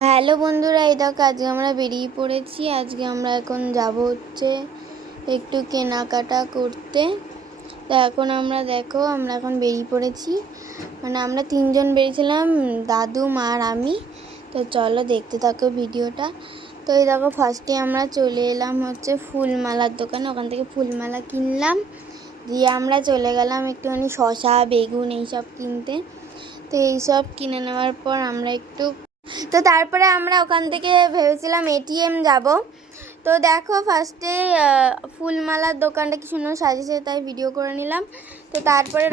Hello বন্ধুরা, এই দেখো আজকে আমরা বেরিয়ে পড়েছি। আজকে আমরা এখন যাব হচ্ছে একটু কেনাকাটা করতে। তো এখন আমরা এখন বেরিয়ে পড়েছি, মানে আমরা তিনজন বেরিয়েছিলাম, দাদু, মা আর আমি। তো চলো দেখতে থাকো ভিডিওটা। তো এই দেখো ফার্স্টে আমরা চলে এলাম হচ্ছে ফুলমালার দোকানে, ওখান থেকে ফুলমালা কিনলাম, দিয়ে আমরা চলে গেলাম একটুখানি শসা, বেগুন এইসব কিনতে। তো এইসব কিনে নেওয়ার পর তারপরে আমরা ওখান থেকে ভেবেছিলাম এটিএম যাব। তো দেখো ফার্স্টে ফুলমালার দোকানটা কি সুন্দর সাজিয়েছে, তাই ভিডিও করে নিলাম। তো তারপরে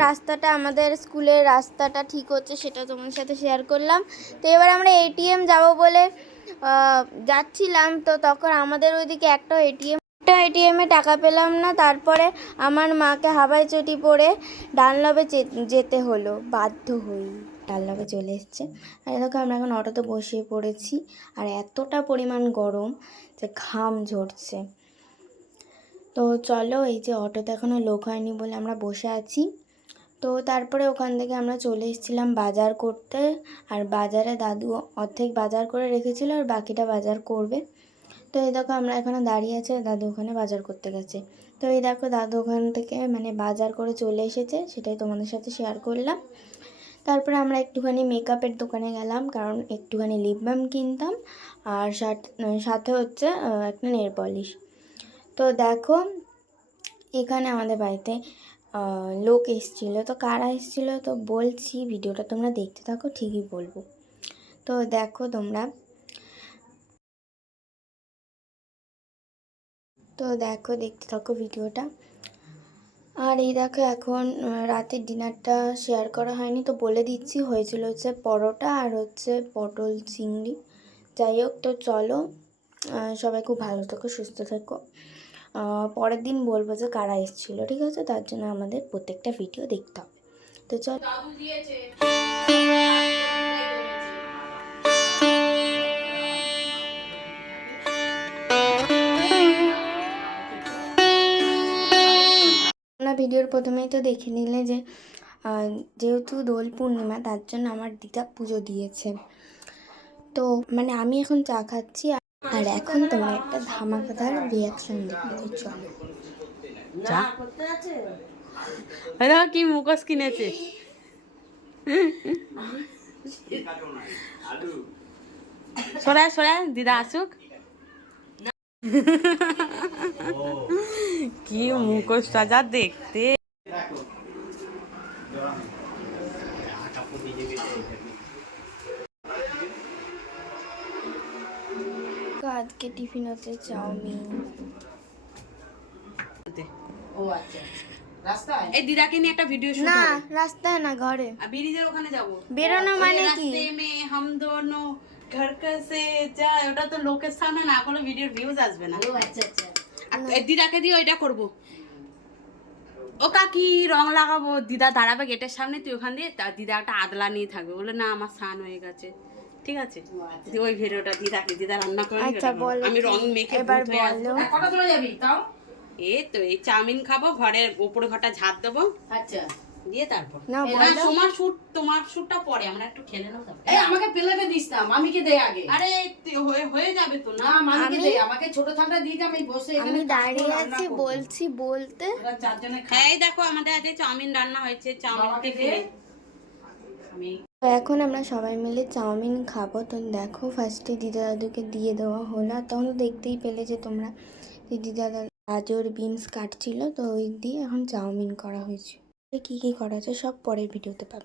আমাদের স্কুলের রাস্তাটা ঠিক হচ্ছে, সেটা তোমাদের সাথে শেয়ার করলাম। তো এবার আমরা এটিএম যাব বলে যাচ্ছিলাম। তো তখন আমাদের ওইদিকে একটা এটিএমে টাকা পেলাম না। তারপরে আমার মাকে হাওয়াই চটি পরে ডানলবে যেতে হলো, বাধ্য হই। ডানলবে চলে এসছে। আর দেখো আমরা এখন অটোতে বসে পড়েছি, আর এতটা পরিমাণ গরম যে ঘাম ঝরছে। তো চলো, এই যে অটোতে এখনও লোক হয়নি বলে আমরা বসে আছি। তো তারপরে ওখান থেকে আমরা চলে এসেছিলাম বাজার করতে। আর বাজারে দাদু অর্ধেক বাজার করে রেখেছিল, আর বাকিটা বাজার করবে। তো এই দেখো আমরা এখানে দাঁড়িয়ে আছি, দাদু ওখানে বাজার করতে গেছে। তো এই দেখো দাদু ওখান থেকে বাজার করে চলে এসেছে, সেটাই তোমাদের সাথে শেয়ার করলাম। তারপরে আমরা একটুখানি মেকআপের দোকানে গেলাম, কারণ একটুখানি লিপ বাম কিনতাম, আর সাথে হচ্ছে একটা নেল পলিশ। তো দেখো এখানে আমাদের বাড়িতে লোক এসেছিলো। তো কারা এসেছিলো তো বলছি, ভিডিওটা তোমরা দেখতে থাকো, ঠিকই বলবো। তো দেখো দেখতে থাকো ভিডিওটা। আর এই দেখো এখন রাতের ডিনারটা শেয়ার করা হয়নি, তো বলে দিচ্ছি। হয়েছিল হচ্ছে পরোটা আর হচ্ছে পটল চিংড়ি। যাই হোক, তো চলো, সবাই খুব ভালো থেকো, সুস্থ থেকো। পরের দিন বলবো যে কারা এসেছিলো, ঠিক আছে? তার জন্য আমাদের প্রত্যেকটা ভিডিও দেখতে হবে। তো চল। ভিডিওর প্রথমেই তো দেখে নিলে যে যেহেতু দোল পূর্ণিমা, তার জন্য আমার দিদা পুজো দিয়েছে। তো আমি এখন চা খাচ্ছি, আর এখন তোমরা একটা ধামাকাদার রিয়াকশন দেখতে। চলো। কি মুখোশ কিনেছে, সরায় সরায় দিদা আসুক। কি মুখোশটা যা দেখতে। আজকে টিফিন হচ্ছে চাউমিন। এই দিদাকে নিয়ে একটা ভিডিও শুট না, হবে। রাস্তায় না, ঘরে। ব্রিজের ওখানে যাব। বেরোনো মানে কি? রাস্তে মে হাম দোনো ঘর কাছে যা, ওটা তো লোকের সামনে না, কোনো ভিডিওর ভিউজ আসবে না। আচ্ছা আচ্ছা, দিদাকে দিয়ে ওইটা করব। ও কাকি রং লাগাবো, দিদা দাঁড়াবে গেটের সামনে, তুই ওখান দিয়ে দিদা একটা আদলা নিয়ে থাকবে, বলে না আমার স্নান হয়ে গেছে, ঠিক আছে? ওই ভিডিওটা দিদা রান্না করে আচ্ছা বলো, আমি রং মেখে এবার ভূত হয়ে আসবো। বলো। কটা চলে যাবি তাও? এই তো এই চাউমিন খাবো, ঘরের ওপরে ঘরটা ঝাড় দেবো। আচ্ছা, দিয়ে তারপর না, তোমার শুটটা পরে আমরা একটু খেলে নেব। এই আমাকে প্লেটে দিস না, মামিকে দে আগে। আরে হয়ে যাবে তো না, মামিকে দে, আমাকে ছোট থালটা দিয়ে দে, আমি বসে এখানে আমি দাঁড়িয়ে আছি, বলছি বলতে। চারজনে হ্যাঁ এই দেখো আমাদের আজকে চাউমিন রান্না হয়েছে, চাউমিন খেয়ে আমি। তো এখন আমরা সবাই মিলে চাউমিন খাবো। তো দেখো ফার্স্টে দিদা দাদুকে দিয়ে দেওয়া হলো, আর তখন তো দেখতেই পেলে যে তোমরা, যে দিদা দাদু গাজর বিনস কাটছিল, তো ওই দিয়ে এখন চাউমিন করা হয়েছে। কী কী করা আছে সব পরের ভিডিওতে পাবে।